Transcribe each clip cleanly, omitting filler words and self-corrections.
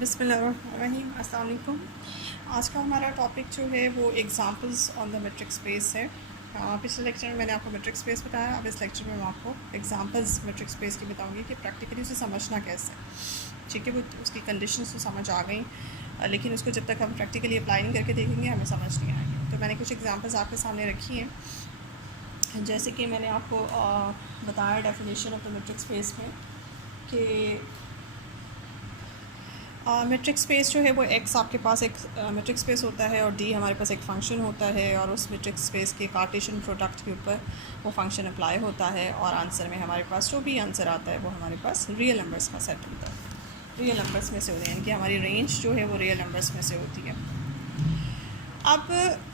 बिस्मिल्लाहिर्रहमानिर्रहीम, अस्सलाम वालेकुम। आज का हमारा टॉपिक जो है वो examples on the matric space है। पिछले लेक्चर में मैंने आपको मैट्रिक स्पेस बताया, अब इस लेक्चर में मैं आपको एग्जांपल्स मैट्रिक स्पेस की बताऊंगी कि प्रैक्टिकली उसे समझना कैसे। ठीक है, वो उसकी कंडीशंस तो समझ आ गई, लेकिन उसको जब तक हम प्रैक्टिकली अप्लाई नहीं करके देखेंगे हमें समझ नहीं आएगी। तो मैंने कुछ एग्जांपल्स आपके सामने रखी हैं, जैसे कि मैंने आपको बताया definition of the matric space में कि मैट्रिक स्पेस जो है वो एक्स आपके पास एक मैट्रिक स्पेस होता है और डी हमारे पास एक फ़ंक्शन होता है, और उस मैट्रिक स्पेस के कार्टेशियन प्रोडक्ट के ऊपर वो फंक्शन अप्लाई होता है, और आंसर में हमारे पास जो भी आंसर आता है वो हमारे पास रियल नंबर्स का सेट होता है। रियल नंबर्स में से होते हैं, यानी कि हमारी रेंज जो है वो रियल नंबर्स में से होती है। अब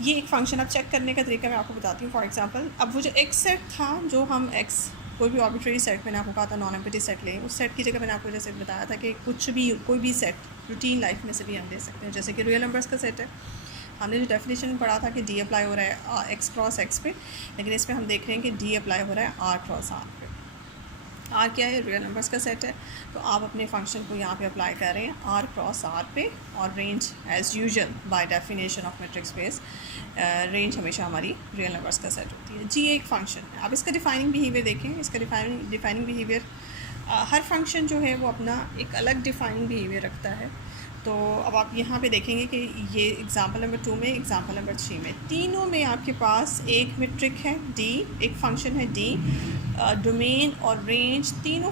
ये एक फ़ंक्शन अब चेक करने का तरीका मैं आपको बताती हूँ। फॉर एग्जांपल, अब वो जो एक्स सेट था, जो हम एक्स कोई भी आर्बिट्रेरी सेट मैंने आपको कहा था नॉन एम्प्टी सेट लें, उस सेट की जगह मैंने आपको जैसे बताया था कि कुछ भी कोई भी सेट रूटीन लाइफ में से भी हम ले सकते हैं। जैसे कि रियल नंबर्स का सेट है, हमने जो डेफिनेशन पढ़ा था कि डी अप्लाई हो रहा है एक्स क्रॉस एक्स पे, लेकिन इसमें हम देख रहे हैं कि डी अप्लाई हो रहा है आर क्रॉस आर पे। आर क्या है? रियल नंबर्स का सेट है, तो आप अपने फंक्शन को यहाँ पे अप्लाई कर रहे हैं आर क्रॉस आर पे, और range as usual by definition of matric space range हमेशा हमारी रियल नंबर्स का सेट होती है। जी एक फंक्शन है। अब इसका डिफाइनिंग बिहेवियर देखें। इसका डिफाइनिंग बिहेवियर, हर फंक्शन जो है वो अपना एक अलग डिफाइनिंग बिहेवियर रखता है। तो अब आप यहाँ पे देखेंगे कि ये एग्जांपल नंबर 2 में, एग्जांपल नंबर 3 में, तीनों में आपके पास एक मेट्रिक है डी, एक फंक्शन है डी, डोमेन और रेंज, तीनों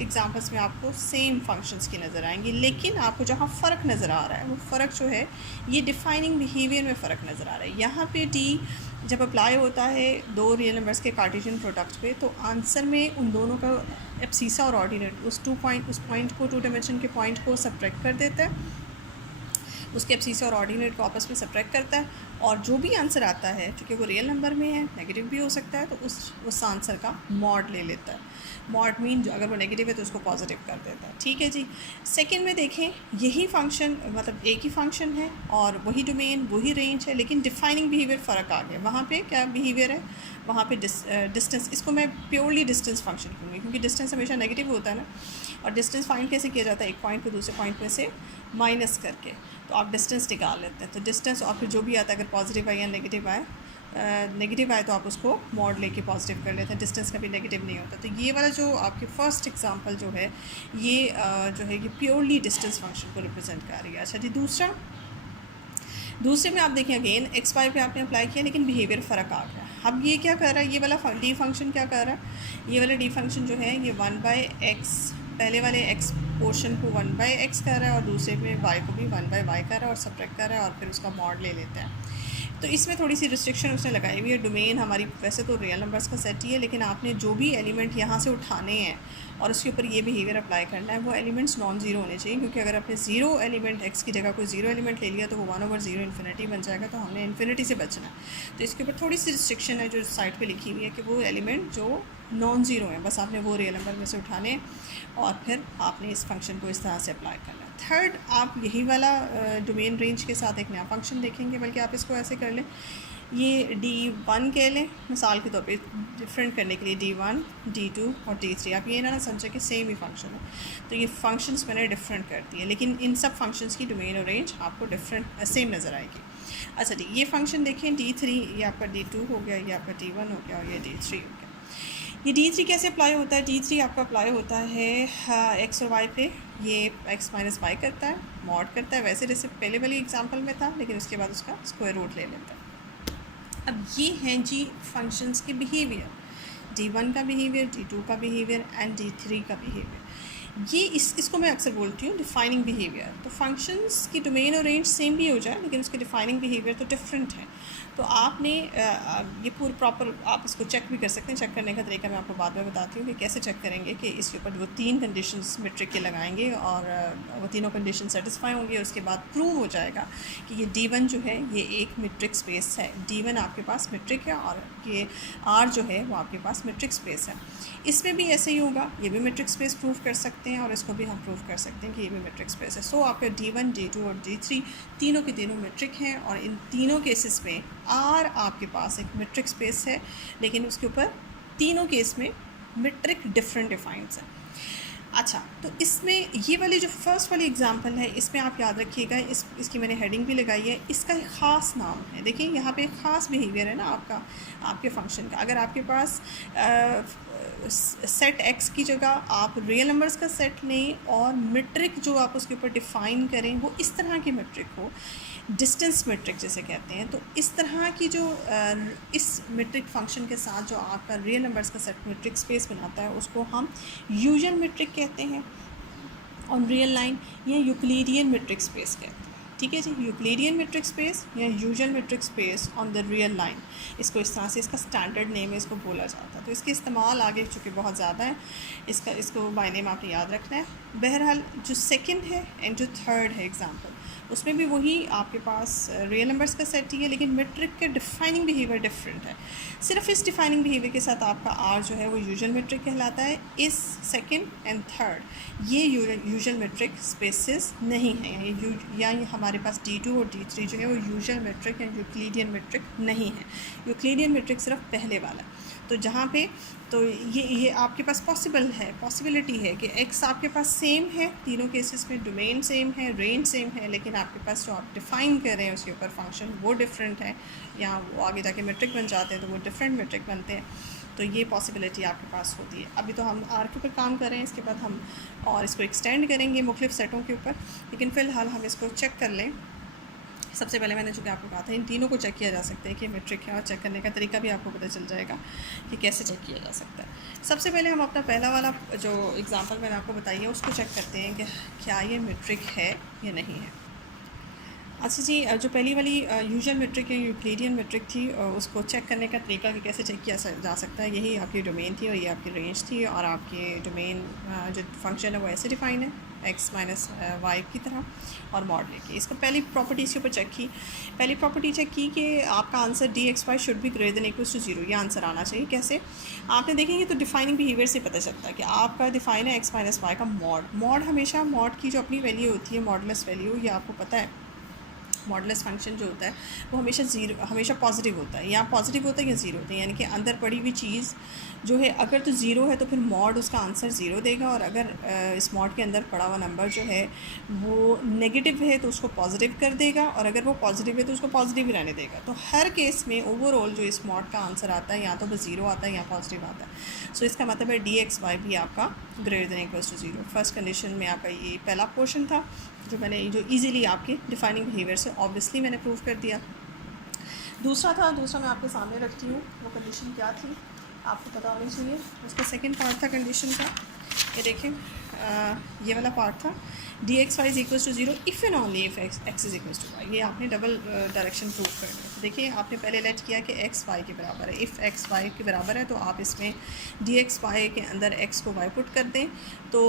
एग्जांपल्स में आपको सेम फंक्शंस की नज़र आएंगी, लेकिन आपको जहाँ फ़र्क नज़र आ रहा है वो फ़र्क जो है ये डिफाइनिंग बिहेवियर में फ़र्क नज़र आ रहा है। यहाँ पे डी जब अप्लाई होता है दो रियल नंबर्स के कार्टेशियन प्रोडक्ट पे, तो आंसर में उन दोनों का एब्सीसा और ऑर्डिनेट उस पॉइंट को, टू डायमेंशन के पॉइंट को सब्ट्रैक्ट कर देता है, उसके एब्सीसा और ऑर्डिनेट को आपस में सब्ट्रैक्ट करता है, और जो भी आंसर आता है, क्योंकि वो रियल नंबर में है, नेगेटिव भी हो सकता है, तो उस आंसर का मॉड ले लेता है। मॉड मीन जो अगर वो नेगेटिव है तो उसको पॉजिटिव कर देता है। ठीक है जी। सेकंड में देखें, यही फंक्शन मतलब एक ही फंक्शन है और वही डोमेन वही रेंज है, लेकिन डिफाइनिंग बिहेवियर फ़र्क आ गया। वहाँ पे क्या बिहेवियर है? वहाँ पे डिस्टेंस, इसको मैं प्योरली डिस्टेंस फंक्शन कहूँगी, क्योंकि डिस्टेंस हमेशा नेगेटिव होता है ना। और डिस्टेंस फाइंड कैसे किया जाता है? एक पॉइंट को दूसरे पॉइंट में से माइनस करके, तो आप डिस्टेंस निकाल लेते हैं। तो डिस्टेंस और फिर जो भी आता है, अगर पॉजिटिव आए या नेगेटिव आए, नेगेटिव आए तो आप उसको मॉड लेके पॉजिटिव कर लेते हैं। डिस्टेंस कभी नेगेटिव नहीं होता। तो ये वाला जो आपके फर्स्ट एग्जांपल जो है ये जो है ये प्योरली डिस्टेंस फंक्शन को रिप्रेजेंट कर रही है। अच्छा जी, दूसरे में आप देखें अगेन एक्स वाई पे आपने अप्लाई किया, लेकिन बिहेवियर फ़र्क आ गया। अब ये क्या कर रहा है? ये वाला डी फंक्शन क्या कर रहा है? ये वाला डी फंक्शन जो है ये 1/x, पहले वाले x पोर्शन को 1/x कर रहा है, और दूसरे में y को भी 1/y कर रहा है और सब्ट्रैक्ट कर रहा है, और फिर उसका मॉड ले लेता है। तो इसमें थोड़ी सी रिस्ट्रिक्शन उसने लगाई हुई है। डोमेन हमारी वैसे तो रियल नंबर्स का सेट ही है, लेकिन आपने जो भी एलिमेंट यहाँ से उठाने हैं और उसके ऊपर ये बिहेवियर अप्लाई करना है, वो एलिमेंट्स नॉन ज़ीरो होने चाहिए, क्योंकि अगर आपने ज़ीरो एलिमेंट एक्स की जगह कोई ज़ीरो एलिमेंट ले लिया तो वो 1/0 इन्फिनिटी बन जाएगा। तो हमने इन्फिनिटी से बचना है। तो इसके ऊपर थोड़ी सी रिस्ट्रिक्शन है जो साइड पे लिखी हुई है कि वो एलिमेंट जो नॉन ज़ीरो है बस आपने वो रियल नंबर में से उठाने, और फिर आपने इस फंक्शन को इस तरह से अप्लाई करना है। थर्ड, आप यही वाला डोमेन रेंज के साथ एक नया फंक्शन देखेंगे, बल्कि आप इसको ऐसे कर लें, ये D1 कह लें मिसाल के तौर पे डिफरेंट करने के लिए, D1, D2 और D3। आप ये ना समझें कि सेम ही फंक्शन है, तो ये फंक्शंस मैंने डिफरेंट कर दिए, लेकिन इन सब फंक्शंस की डोमेन और रेंज आपको डिफरेंट सेम नज़र आएगी। अच्छा जी, ये फंक्शन देखें D3, ये आपका D2 हो गया, ये आपका D1 हो गया, और ये D3 हो गया। ये D3 कैसे अप्लाई होता है? D3 आपका अप्लाई होता है एक्स और वाई पे। ये x माइनस वाई करता है, मॉड करता है, वैसे जैसे पहले वाली एग्जांपल में था, लेकिन उसके बाद उसका स्क्वायर रूट ले लेता है। अब ये हैं जी फंक्शंस के बिहेवियर, D1 का बिहेवियर, D2 का बिहेवियर एंड D3 का बिहेवियर। ये इसको मैं अक्सर बोलती हूँ डिफाइनिंग बिहेवियर। तो फंक्शंस की डोमेन और रेंज सेम भी हो जाए, लेकिन उसके डिफाइनिंग बिहेवियर तो डिफरेंट है। तो आपने ये पूरा प्रॉपर आप इसको चेक भी कर सकते हैं। चेक करने का तरीका मैं आपको बाद में बताती हूँ कि कैसे चेक करेंगे, कि इसके ऊपर वो 3 कंडीशंस मेट्रिक के लगाएंगे और वो तीनों कंडीशन सेटिस्फाई होंगी। उसके बाद प्रूव हो जाएगा कि ये D1 जो है ये एक मेट्रिक स्पेस है। D1 आपके पास मेट्रिक है और ये R जो है वो आपके पास मेट्रिक स्पेस है। इसमें भी ऐसे ही होगा, ये भी मेट्रिक स्पेस प्रूव कर सकते हैं और इसको भी हम प्रूव कर सकते हैं कि ये भी मेट्रिक स्पेस है। सो आपके D1, D2 और D3 तीनों के तीनों मेट्रिक हैं, और इन तीनों केसेस में R आपके पास एक मेट्रिक स्पेस है, लेकिन उसके ऊपर तीनों केस में मेट्रिक डिफरेंट डिफाइंस है। अच्छा, तो इसमें ये वाली जो फर्स्ट वाली एग्जांपल है, इसमें आप याद रखिएगा, इसकी मैंने हेडिंग भी लगाई है, इसका एक ख़ास नाम है। देखिए यहाँ पे एक ख़ास बिहेवियर है ना आपका, आपके फंक्शन का। अगर आपके पास सेट एक्स की जगह आप रियल नंबर्स का सेट लें और मेट्रिक जो आप उसके ऊपर डिफ़ाइन करें वो इस तरह की मेट्रिक हो, डिस्टेंस मेट्रिक जिसे कहते हैं, तो इस तरह की जो इस मेट्रिक फंक्शन के साथ जो आपका रियल नंबर्स का सेट मेट्रिक स्पेस बनाता है उसको हम यूजुअल मेट्रिक कहते हैं ऑन रियल लाइन, या यूक्लिडियन मेट्रिक स्पेस कहते हैं। ठीक है जी, यूक्लिडियन मेट्रिक स्पेस या usual metric space on the real line, इसको इस तरह से, इसका स्टैंडर्ड नेम है, इसको बोला जाता है। तो इसके इस्तेमाल आगे चूँकि बहुत ज़्यादा है, इसको बाय नेम आपने याद रखना है। बहरहाल जो सेकंड है एंड जो थर्ड है एग्जांपल, उसमें भी वही आपके पास रियल नंबर्स का सेट ही है, लेकिन मेट्रिक के डिफाइनिंग बिहेवियर डिफरेंट है। सिर्फ इस डिफाइनिंग बिहेवियर के साथ आपका आर जो है वो यूजुअल मेट्रिक कहलाता है। इस सेकंड एंड थर्ड ये यूजुअल मेट्रिक स्पेसेस नहीं हैं, या ये हमारे पास D2 और D3 जो है वो यूजुअल मेट्रिक या यूक्लिडियन मेट्रिक नहीं है। यूक्लिडियन मेट्रिक सिर्फ पहले वाला, तो जहाँ पे तो ये आपके पास पॉसिबिलिटी है कि एक्स आपके पास सेम है, तीनों केसेस में डोमेन सेम है, रेंज सेम है, लेकिन आपके पास जो आप डिफ़ाइन कर रहे हैं उसके ऊपर फंक्शन वो डिफरेंट है, या वो आगे जाके मेट्रिक बन जाते हैं तो वो डिफरेंट मेट्रिक बनते हैं। तो ये पॉसिबिलिटी आपके पास होती है। अभी तो हम आर के ऊपर काम कर रहे हैं, इसके बाद हम और इसको एक्सटेंड करेंगे मुख्तलिफ सेटों के ऊपर, लेकिन फ़िलहाल हम इसको चेक कर लें। सबसे पहले मैंने जो कि आपको कहा था, इन तीनों को चेक किया जा सकता है कि मेट्रिक है, और चेक करने का तरीका भी आपको पता चल जाएगा कि कैसे चेक किया जा सकता है। सबसे पहले हम अपना पहला वाला जो एग्जांपल मैंने आपको बताई है उसको चेक करते हैं कि क्या ये मेट्रिक है या नहीं है। अच्छा जी, जो पहली वाली यूजुअल मेट्रिक या यूक्लिडियन मेट्रिक थी, उसको चेक करने का तरीका कि कैसे चेक किया जा सकता है, यही आपकी डोमेन थी और ये आपकी रेंज थी, और आपकी डोमेन जो फंक्शन है वो ऐसे डिफाइन है x माइनस वाई की तरह, और मॉड लेके इसको पहली प्रॉपर्टी इसके ऊपर चेक की। पहली प्रॉपर्टी चेक की कि आपका answer dxy should be greater than equals to 0, ये आंसर आना चाहिए। कैसे आपने देखेंगे तो डिफाइनिंग बिहेवियर से पता चलता है कि आपका डिफाइन है x माइनस वाई का मॉड हमेशा मॉड की जो अपनी वैल्यू होती है, मॉडलेस वैल्यू, ये आपको पता है मॉडलेस फंक्शन जो होता है वो हमेशा पॉजिटिव होता है, या पॉजिटिव होता है या ज़ीरो होता है, यानी कि अंदर पड़ी हुई चीज़ जो है अगर तो ज़ीरो है तो फिर मॉड उसका आंसर ज़ीरो देगा, और अगर इस मॉड के अंदर पड़ा हुआ नंबर जो है वो नेगेटिव है तो उसको पॉजिटिव कर देगा, और अगर वो पॉजिटिव है तो उसको पॉजिटिव ही रहने देगा। तो हर केस में ओवरऑल जो इस मॉड का आंसर आता है या तो वो ज़ीरो आता है या पॉजिटिव आता है। सो इसका मतलब है dxy भी आपका greater than equals to 0। First condition में आपका ये पहला पोर्शन था जो ईज़िली आपके डिफाइनिंग बिहेवियर से ऑब्वियसली मैंने प्रूव कर दिया। दूसरा मैं आपके सामने रखती हूँ, वो कंडीशन क्या थी आपको पता होनी चाहिए। उसका सेकंड पार्ट था कंडीशन का, ये देखें, ये वाला पार्ट था dxy is equals to 0 if and only if x is equals to y। ये आपने डबल डायरेक्शन प्रूव करना है। देखिए आपने पहले लेट किया कि x y के बराबर है, इफ़ x y के बराबर है तो आप इसमें dxy के अंदर x को y पुट कर दें तो,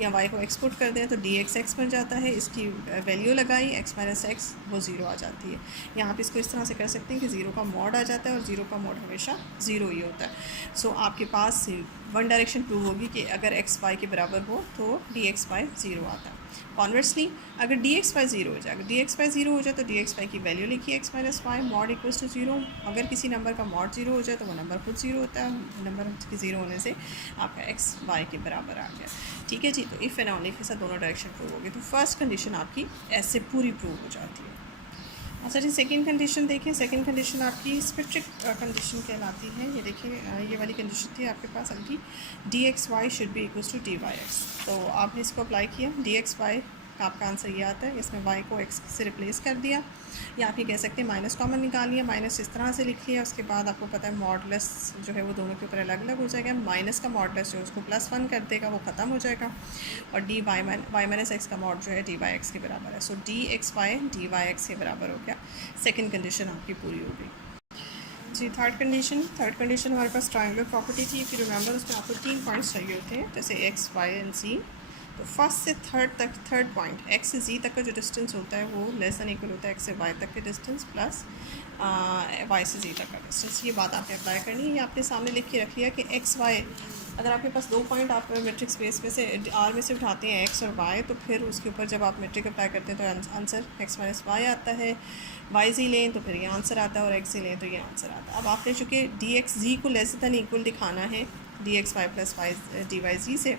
या y को x पुट कर दें तो dx बन जाता है, इसकी वैल्यू लगाई x माइनस एक्स, वो 0 आ जाती है। या आप इसको इस तरह से कर सकते हैं कि 0 का मॉड आ जाता है, और 0 का मॉड हमेशा 0 ही होता है। सो आपके पास वन डायरेक्शन प्रूव होगी कि अगर x y के बराबर हो तो dxy 0 आता है। कॉन्वर्सली अगर dxy 0 हो जाए, अगर dxy 0 हो जाए तो dxy की वैल्यू लिखिए x minus y mod equals to 0। अगर किसी नंबर का मॉड 0 हो जाए तो वो नंबर खुद 0 होता है, नंबर के 0 होने से आपका x y के बराबर आ गया। ठीक है जी, तो इफ़ एंड ओनली के साथ दोनों डायरेक्शन प्रूव होगी, तो फर्स्ट कंडीशन आपकी ऐसे पूरी प्रूव हो जाती है। अच्छा जी, सेकंड कंडीशन देखें। सेकंड कंडीशन आपकी सिमेट्रिक कंडीशन कहलाती है। ये देखिए, ये वाली कंडीशन थी आपके पास अभी dxy should be equals to dyx। तो आपने इसको अप्लाई किया, dxy का आपका आंसर ये आता है, इसमें y को x से रिप्लेस कर दिया, या आप ये कह सकते हैं माइनस कॉमन निकाल लिया, माइनस इस तरह से लिख लिया। उसके बाद आपको पता है मॉडलेस जो है वो दोनों के ऊपर अलग अलग हो जाएगा, माइनस का मॉडलेस जो उसको +1 कर देगा वो ख़त्म हो जाएगा, और dy माइनस एक्स का मॉड जो है dy के बराबर है। सो dxy dy के बराबर हो गया। सेकेंड कंडीशन आपकी पूरी हो गई जी। थर्ड कंडीशन हमारे पास ट्रायंगुलर प्रॉपर्टी थी, फिर रिमेंबर उसमें आपको 3 पॉइंट्स चाहिए होते हैं, जैसे x y एंड z। तो फर्स्ट से थर्ड पॉइंट x से z तक का जो डिस्टेंस होता है वो लेस देन इक्वल होता है x से y तक के डिस्टेंस प्लस y से z तक का डिस्टेंस। ये बात आपने अप्लाई करनी है। ये आपने सामने लिख के रख लिया कि x y, अगर आपके पास 2 पॉइंट आप मेट्रिक स्पेस में से R में से उठाते हैं x और y, तो फिर उसके ऊपर जब आप मेट्रिक अप्लाई करते हैं तो आंसर x माइनस वाई आता है। y z लें तो फिर ये आंसर आता है, और x z लें तो ये आंसर आता है। अब आपने चूँकि dx z को लेस देन इक्वल दिखाना है dxy plus y dy z से,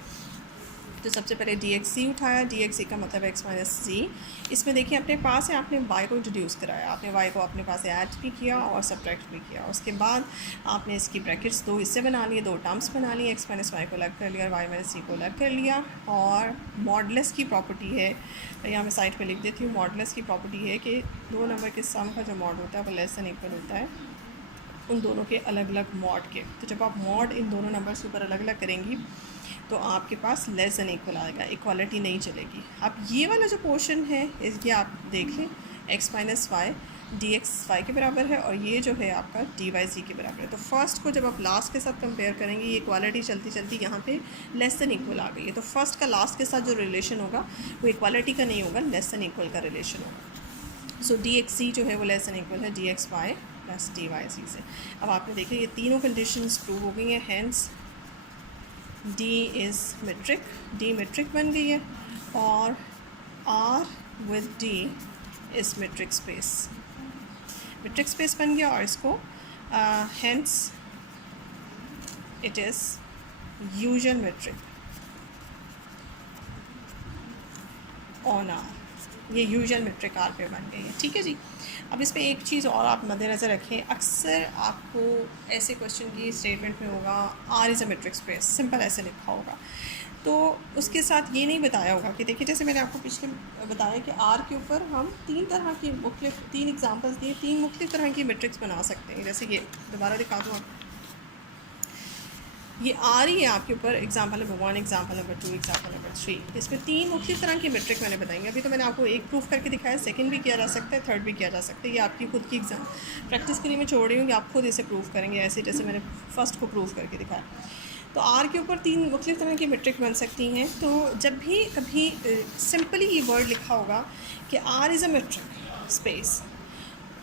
तो सबसे पहले डी एक्स सी उठाया, डी एक्स सी का मतलब एक्स माइनस सी। इसमें देखिए अपने पास है, आपने वाई को इंट्रोड्यूस कराया, आपने वाई को अपने पास ऐड भी किया और सब्ट्रैक्ट भी किया। उसके बाद आपने इसकी ब्रैकेट्स दो हिस्से बना लिए, दो टर्म्स बना लिए, एक्स माइनस वाई को अलग कर लिया और वाई माइनस सी को अलग कर लिया। और मॉडुलस की प्रॉपर्टी है, यहाँ मैं साइड पे लिख देती हूँ, मॉडुलस की प्रॉपर्टी है कि दो नंबर के सम का जो मॉड होता है वो लेस दैन इक्वल होता है उन दोनों के अलग अलग मॉड के। तो जब आप मॉड इन दोनों नंबर्स के ऊपर अलग अलग करेंगी तो आपके पास लेस दैन इक्वल आएगा, इक्वालिटी नहीं चलेगी। अब ये वाला जो पोर्शन है इसके आप देख लें, x minus y d x y के बराबर है और ये जो है आपका डी वाई सी के बराबर है। तो फर्स्ट को जब आप लास्ट के साथ कंपेयर करेंगे, ये इक्वालिटी चलती चलती यहाँ पे लेस दैन इक्वल आ गई है। तो फर्स्ट का लास्ट के साथ जो रिलेशन होगा वो इक्वालिटी का नहीं होगा, लेस दैन इक्वल का रिलेशन होगा। सो डी एक्स सी जो है वो लेस दैन इक्वल है d x y plus d y c से। अब आपने देखिए ये तीनों कंडीशंस प्रूव हो गई हैं, hence D is metric, D metric बन गई है और R with D is metric space बन गया और इसको hence it is usual metric on R, ये यूजुअल मेट्रिक R पे बन गई है। ठीक है जी। अब इसमें एक चीज़ और आप मद्देनज़र रखें, अक्सर आपको ऐसे क्वेश्चन की स्टेटमेंट में होगा R is a metric space, simple ऐसे लिखा होगा, तो उसके साथ ये नहीं बताया होगा कि देखिए जैसे मैंने आपको पिछले बताया कि R के ऊपर हम तीन एग्जांपल्स दिए, तीन मुख्तलिफ तरह की मेट्रिक्स बना सकते हैं। जैसे ये दोबारा दिखा दूँ आपको, ये आ रही है आपके ऊपर example number 1, example number 2, example number 3। इसमें तीन मुख्तलिफ तरह की मेट्रिक मैंने बताएंगे। अभी तो मैंने आपको एक प्रूफ करके दिखाया, सेकंड भी किया जा सकता है, थर्ड भी किया जा सकता है। ये आपकी खुद की एग्जाम प्रैक्टिस के लिए मैं छोड़ रही हूँ कि आप खुद इसे प्रूफ करेंगे, ऐसे जैसे मैंने फर्स्ट को प्रूफ करके दिखाया। तो आर के ऊपर तीन मुख्तलिफ तरह की मेट्रिक बन सकती हैं। तो जब भी कभी सिंपली ये वर्ड लिखा होगा कि R is a metric space,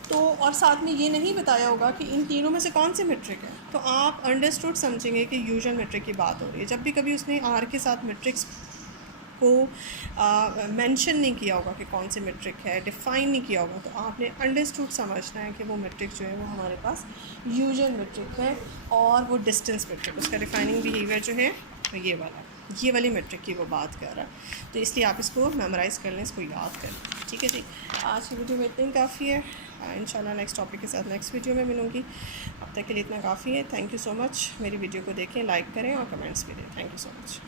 तो और साथ में ये नहीं बताया होगा कि इन तीनों में से कौन सी मेट्रिक है, तो आप अंडरस्टूड समझेंगे कि यूजुअल मेट्रिक की बात हो रही है। जब भी कभी उसने आर के साथ मेट्रिक्स को मेंशन नहीं किया होगा कि कौन सी मेट्रिक है, डिफ़ाइन नहीं किया होगा, तो आपने अंडरस्टूड समझना है कि वो मेट्रिक जो है वो हमारे पास यूजुअल मेट्रिक है और वो डिस्टेंस मेट्रिक, उसका डिफाइनिंग बिहेवियर जो है ये वाली मेट्रिक की वो बात कर रहा है। तो इसलिए आप इसको मेमोराइज़ कर लें, इसको याद कर लें। ठीक है जी, आज की वीडियो में इतना ही काफ़ी है। इंशाल्लाह नेक्स्ट टॉपिक के साथ नेक्स्ट वीडियो में मिलूँगी। अब तक के लिए इतना काफ़ी है। Thank you so much. मेरी वीडियो को देखें, लाइक करें और कमेंट्स भी दें। Thank you so much.